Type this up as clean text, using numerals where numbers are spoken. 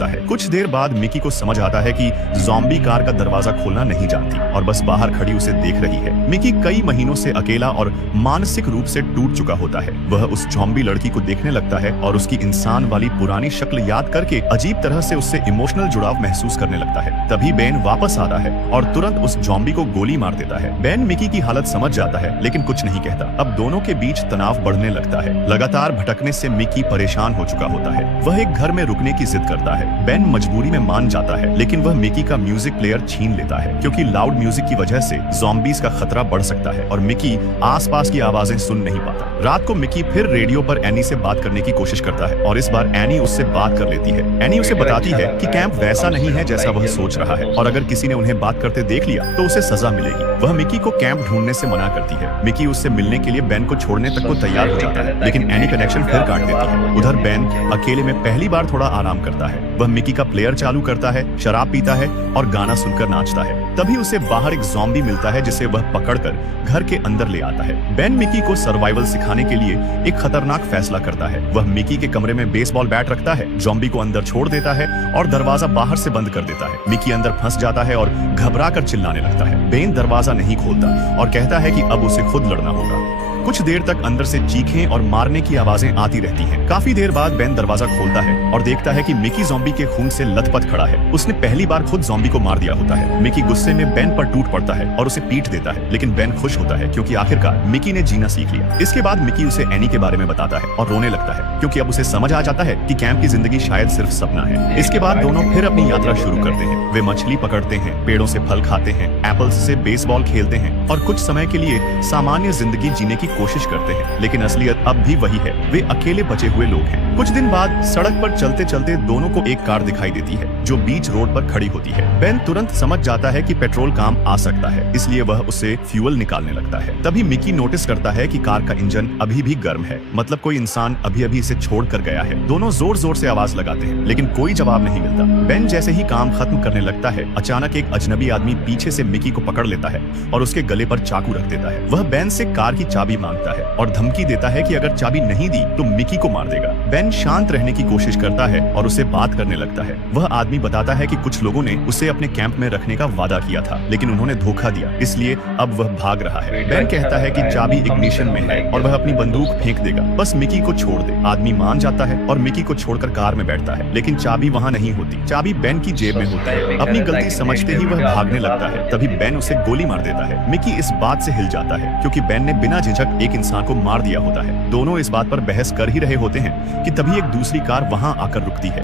होता है। कुछ देर बाद मिकी को समझ आता है कि ज़ॉम्बी कार का दरवाजा खोलना नहीं जानती और बस बाहर खड़ी उसे देख रही है। मिकी कई महीनों से अकेला और मानसिक रूप से टूट चुका होता है। वह उस ज़ॉम्बी लड़की को देखने लगता है और उसकी इंसान वाली पुरानी शक्ल याद करके अजीब तरह से उससे इमोशनल जुड़ाव महसूस करने लगता है। तभी बेन वापस आता है और तुरंत उस ज़ॉम्बी को गोली मार देता है। बेन मिकी की हालत समझ जाता है लेकिन कुछ नहीं कहता। अब दोनों के बीच तनाव बढ़ने लगता है। लगातार भटकने से मिकी परेशान हो चुका होता है। वह एक घर में रुकने की जिद करता है। बेन मजबूरी में मान जाता है लेकिन वह मिकी का म्यूजिक प्लेयर छीन लेता है क्योंकि लाउड म्यूजिक की वजह से ज़ॉम्बीज का खतरा बढ़ सकता है और मिकी आसपास की आवाजें सुन नहीं पाता। रात को मिकी फिर रेडियो पर एनी से बात करने की कोशिश करता है और इस बार एनी उससे बात कर लेती है। एनी उसे बताती है कि कैंप वैसा नहीं है जैसा वह सोच रहा है और अगर किसी ने उन्हें बात करते देख लिया तो उसे सजा मिलेगी। वह मिकी को कैंप ढूंढने से मना करती है। मिकी उससे मिलने के लिए बेन को छोड़ने तक को तैयार हो जाता है लेकिन एनी कनेक्शन फिर काट देती है। उधर बेन अकेले में पहली बार थोड़ा आराम करता है। वह मिकी का प्लेयर चालू करता है, शराब पीता है और गाना सुनकर नाचता है। तभी उसे बाहर एक ज़ॉम्बी मिलता है जिसे वह पकड़कर घर के अंदर ले आता है। बेन मिकी को सर्वाइवल सिखाने के लिए एक खतरनाक फैसला करता है। वह मिकी के कमरे में बेसबॉल बैट रखता है, ज़ॉम्बी को अंदर छोड़ देता है और दरवाजा बाहर से बंद कर देता है। मिकी अंदर फंस जाता है और घबराकर चिल्लाने लगता है। बेन दरवाजा नहीं खोलता और कहता है कि अब उसे खुद लड़ना होगा। कुछ देर तक अंदर से चीखें और मारने की आवाजें आती रहती हैं। काफी देर बाद बेन दरवाजा खोलता है और देखता है कि मिकी ज़ॉम्बी के खून से लथपथ खड़ा है। उसने पहली बार खुद ज़ॉम्बी को मार दिया होता है। मिकी गुस्से में बेन पर टूट पड़ता है और उसे पीट देता है लेकिन बेन खुश होता है क्योंकि आखिरकार मिकी ने जीना सीख लिया। इसके बाद मिकी उसे एनी के बारे में बताता है और रोने लगता है क्योंकि अब उसे समझ आ जाता है कि कैंप की जिंदगी शायद सिर्फ सपना है। इसके बाद दोनों फिर अपनी यात्रा शुरू करते हैं। वे मछली पकड़ते हैं, पेड़ों से फल खाते हैं, एप्पल्स से बेसबॉल खेलते हैं और कुछ समय के लिए सामान्य जिंदगी जीने की कोशिश करते हैं लेकिन असलियत अब भी वही है। वे अकेले बचे हुए लोग हैं। कुछ दिन बाद सड़क पर चलते चलते दोनों को एक कार दिखाई देती है जो बीच रोड पर खड़ी होती है। बेन तुरंत समझ जाता है कि पेट्रोल काम आ सकता है, इसलिए वह उससे फ्यूल निकालने लगता है। तभी मिकी नोटिस करता है कि कार का इंजन अभी भी गर्म है, मतलब कोई इंसान अभी अभी इसे छोड़ कर गया है। दोनों जोर जोर से आवाज लगाते हैं लेकिन कोई जवाब नहीं मिलता। बेन जैसे ही काम खत्म करने लगता है अचानक एक अजनबी आदमी पीछे से मिकी को पकड़ लेता है और उसके गले पर चाकू रख देता है। वह बेन से कार की चाबी मांगता है और धमकी देता है कि अगर चाबी नहीं दी तो मिकी को मार देगा। बेन शांत रहने की कोशिश करता है और उसे बात करने लगता है। वह आदमी बताता है कि कुछ लोगों ने उसे अपने कैंप में रखने का वादा किया था लेकिन उन्होंने धोखा दिया, इसलिए अब वह भाग रहा है। बेन कहता है कि चाबी इग्निशन में है और वह अपनी बंदूक फेंक देगा, बस मिकी को छोड़ दे। आदमी मान जाता है और मिकी को छोड़कर कार में बैठता है लेकिन चाबी वहाँ नहीं होती। चाबी बेन की जेब में होती है। अपनी गलती समझते ही वह भागने लगता है। तभी बेन उसे गोली मार देता है। मिकी इस बात से हिल जाता है क्योंकि बेन ने बिना झिझक एक इंसान को मार दिया होता है। दोनों इस बात पर बहस कर ही रहे होते हैं कि तभी एक दूसरी कार वहां आकर रुकती है।